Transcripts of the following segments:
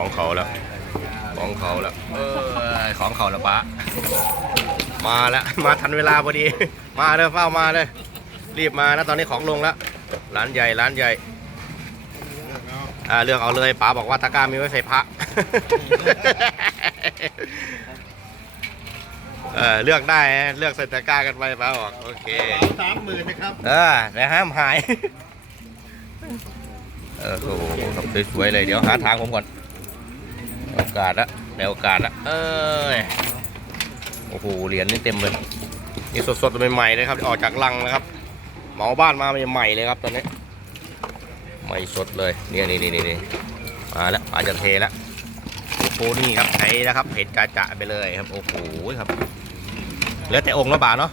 ของเขาแล้ว ของเขาแล้วเออของเขาแล้วปะมาแล้ว มาทันเวลาพอดี มาเลยเฝ้ามาเลย รีบมานะตอนนี้ของลงแล้ว ร้านใหญ่ ร้านใหญ่อ่าเลือกเอาเลยป๋าบอกว่าตะกร้ามีไว้ใส่พระเออเลือกได้นะเลือกใส่ตะกร้ากันไปป๋าบอกโอเคสามหมื่นนะครับเออแต่ห้ามหายเออโอ้โหทำสวยๆเลยเดี๋ยวหาทางผมก่อน โอกาสละในโอกาสละเอ้ยโอ้โหเหรียญนี่เต็มเลยนี่สดๆใหม่ๆเลยครับออกจากลังนะครับเหมาบ้านมาใหม่ๆเลยครับตอนนี้ใหม่สดเลยเนี่ยนี่นี่นี่มาแล้วปลาจะเทแล้วโอ้โหนี่ครับใช้แล้วครับเผ็ดกาจะไปเลยครับโอ้โหครับแล้วแต่องค์ละบาทเนาะ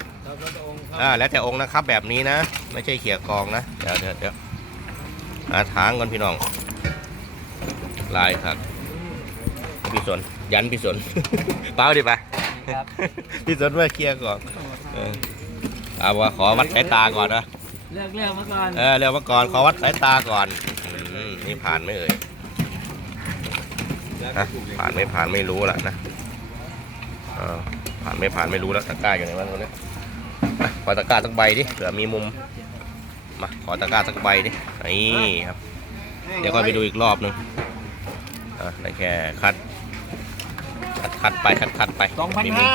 อ่าแล้วแต่องค์นะครับแบบนี้นะ ไม่ใช่เขี่ยกองนะเดี๋ยวเดี๋ยวเดี๋ยวหาทางก่อนพี่น้องลายครับ พี่สนยันพี่สน เปล่าดิปะครับพี่สนว่าเคลียร์ก่อนเออเอาว่าขอวัดสายตาก่อนนะเลือกเลือกมาก่อนเออเร็วมาก่อนขอวัดสายตาก่อนอืมนี่ผ่านไหม่เอ่ยฮะผ่านไม่ผ่านไม่รู้ละนะเออผ่านไม่ผ่านไม่รู้แล้วตะกร้าอยู่ไหนวะตรงนี้อะขอตะกร้าสักใบดิเผื่อมีมุมมาขอตะกร้าสักใบดินี่ครับ เดี๋ยวค่อยไปดูอีกรอบหนึงอะได้แค่คัด คัดคัดไปคัดคัดไปสองพันมีมุมห้า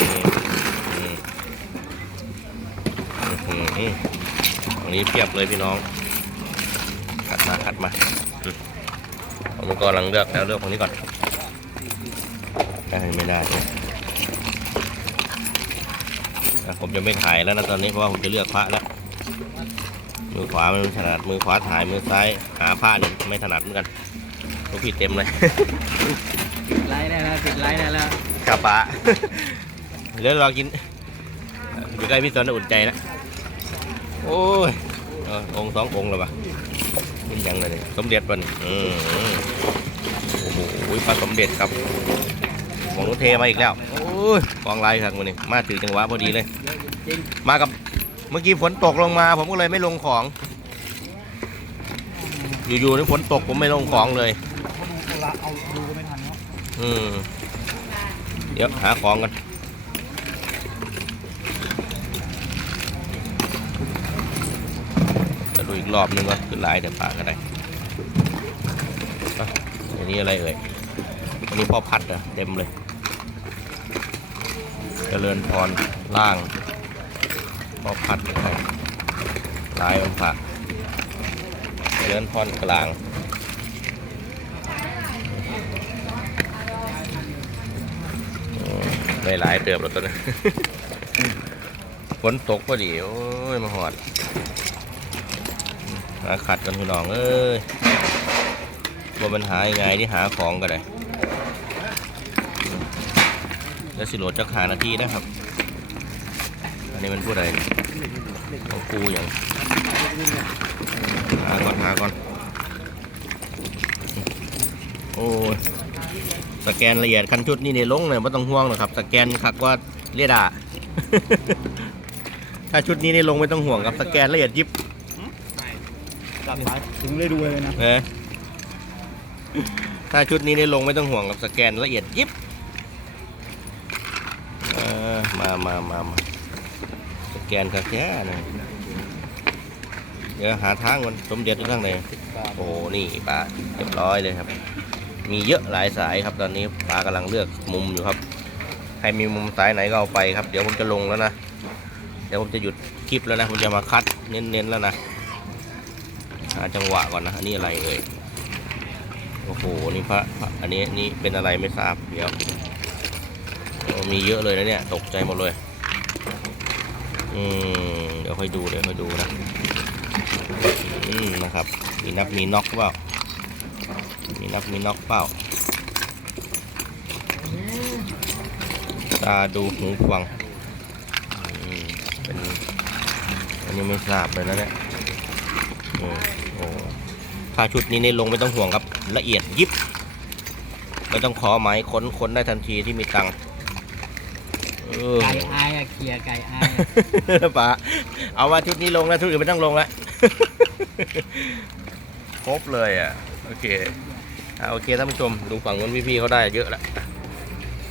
อืมอืมอืมตรงนี้เพียบเลยพี่น้อง คัดมาคัดมาอืมผมก็กำลังเลือกแล้วเลือกคนนี้ก่อนได้ไม่ได้เนี่ยอะผมจะไม่ถ่ายแล้วนะตอนนี้เพราะว่าผมจะเลือกพระแล้ว มือขวามันไม่ถนัดมือขวาถ่ายมือซ้ายหาผ้าเนี่ยไม่ถนัดเหมือนกัน ลูกพี่เต็มเลยปิดไลน์ได้แล้วปิดไลน์ได้แล้วครับป้าเดี๋ยวเรากินอยู่ใกล้พี่สอนอุ่นใจนะโอ้ยเออองค์สององค์แล้วปะนี่ยังเลยสมเด็จปะนี่อืมโอ้โหพระสมเด็จครับของนุเทมาอีกแล้วโอ้ยกองลายครับวันนี้มาถือจังหวะพอดีเลยจริงมากับเมื่อกี้ฝนตกลงมา ผมก็เลยไม่ลงของ อยู่ๆนี่ฝนตกผมไม่ลงของเลย เอาดูก็ไม่ทันเนาะอืมเดี๋ยวหาของกันจะดูอีกรอบนึงว่าคือลายแต่ปากกันได้อะอันนี้อะไรเอ่ย อันนี้พ่อพัดอะเต็มเลย เจริญพรล่างพ่อพัดนะครับลายมันผักเจริญพรกลาง ได้หลายเติบแล้วตัวนี้ฝนตกพอดีโอ้ยมาหอดหาขัดกันพี่น้องเอ้ยว่ามันหายังไงที่หาของกันเลยแล้วสิโหลดจะหานาทีนะครับ อันนี้มันพูดอะไรเของกูอย่างหาก่อนหาก่อน โอ้ย สแกนละเอียดคันชุดนี่ในลงเลยไม่ต้องห่วงหรอกครับ สแกนคักว่าเรียดา ถ้าชุดนี้ในลงไม่ต้องห่วงครับ สแกนละเอียดยิบกลับมาถึงเลยดูเลยนะเออถ้าชุดนี้ในลงไม่ต้องห่วงกับสแกนละเอียดยิบเออมามามามาสแกนคักแค่นะเดี๋ยวหาทางมันสมเด็จอยู่ทางไหนโอ้นี่ปลาเรียบร้อยเลยครับ มีเยอะหลายสายครับ ตอนนี้ปลากำลังเลือกมุมอยู่ครับ ใครมีมุมสายไหนก็เอาไปครับ เดี๋ยวผมจะลงแล้วนะ เดี๋ยวผมจะหยุดคลิปแล้วนะ ผมจะมาคัดเน้นๆแล้วนะหาจังหวะก่อนนะ อันนี้อะไรเอ่ย โอ้โห นี่พระ อันนี้นี่เป็นอะไรไม่ทราบ เดี๋ยว มีเยอะเลยนะเนี่ย ตกใจหมดเลย อืม เดี๋ยวค่อยดู เดี๋ยวค่อยดูนะ อืม นะครับ มีนับมีน็อกเปล่า มีนับมีน็อกเปล่า ตาดูหูฟังอืมเป็นอันนี้ไม่ทราบเลยนะเนี่ยอืมโอ้ถ้าชุดนี้นี่ลงไม่ต้องห่วงครับ ละเอียดยิบ ไม่ต้องขอหมายค้นค้นได้ทันทีที่มีตังค์เออไก่อายอะเคลียร์ไก่อายอะป๋าเอาว่าชุดนี้ลงแล้วชุดอื่นไม่ต้องลงแล้วครบเลยอะอ โอเคอ่าโอเคท่านผู้ชมดูฝั่งนู้นพี่ๆเขาได้เยอะแล้ว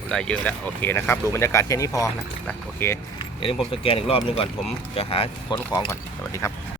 ได้เยอะแล้วโอเคนะครับดูบรรยากาศแค่นี้พอนะนะโอเคเดี๋ยวนี้ผมสแกนอีกรอบนึงก่อนผมจะหาขนของก่อนสวัสดีครับ